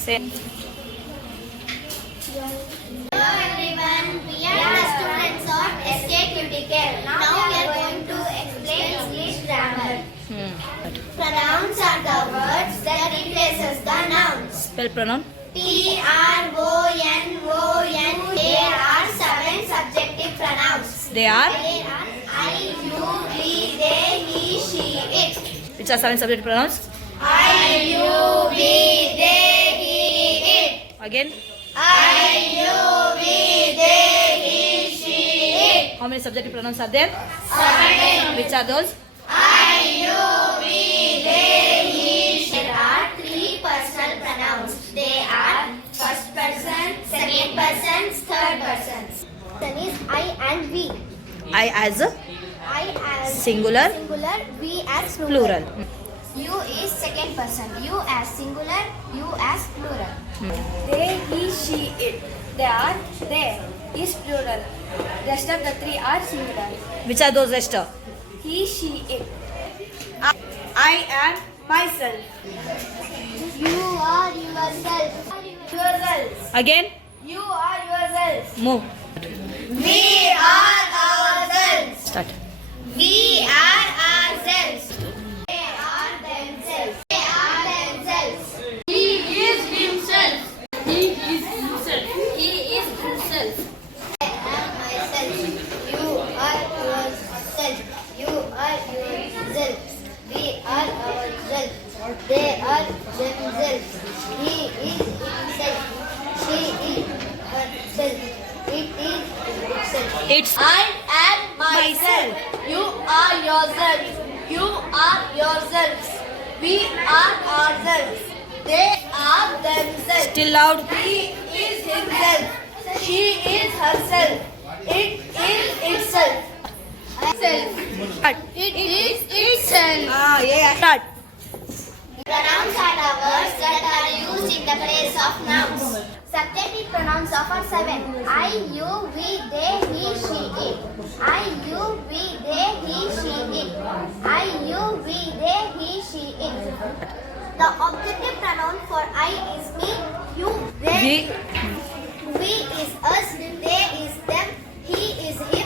Say. Hello everyone, we are the students of Tutee-care. Now we are going to explain English grammar. Pronouns are the words that replaces the nouns. Spell pronoun. P-R-O-N-O-N. There are 7 subjective pronouns. They are. I, you, we, they, he, she, it. Which are 7 subject pronouns? I, you, we, they, he, it. Again. I, you, we, they, he, she, it. How many subjective pronouns are there? 7. Which are those? I, you, we, they, he, she. There are 3 personal pronouns. They are first person, second person, third person. One is I and we. I as a I as singular, we as plural. You is second person. You as singular, you as plural. They, he, she, it. They are they is plural. Rest of the 3 are singular. Which are those rest? He, she, it. I am myself. You are yourself. Yourself. Again. You are yourself. Move. We are ourselves. Start. We are ourselves. They are themselves. They are themselves. He is himself. He is himself. He is himself. I am myself. You are yourself. You are yourself. We are ourselves. They are themselves. He is himself. She is herself. It is itself. It's I am myself. You are yourself. You are yourselves. We are ourselves. They are themselves. still loud. He is himself. She is herself. It is itself. Start. It is itself. Yeah. Start. Pronouns are the words that are used in the place of nouns. Subjective pronouns are 7. I, you, we, they, he, she, it. I, you, we, they, he, she, it. I, you, we, they, he, she, it. The objective pronoun for I is me, you, they. We. We is us, they is them, he is him.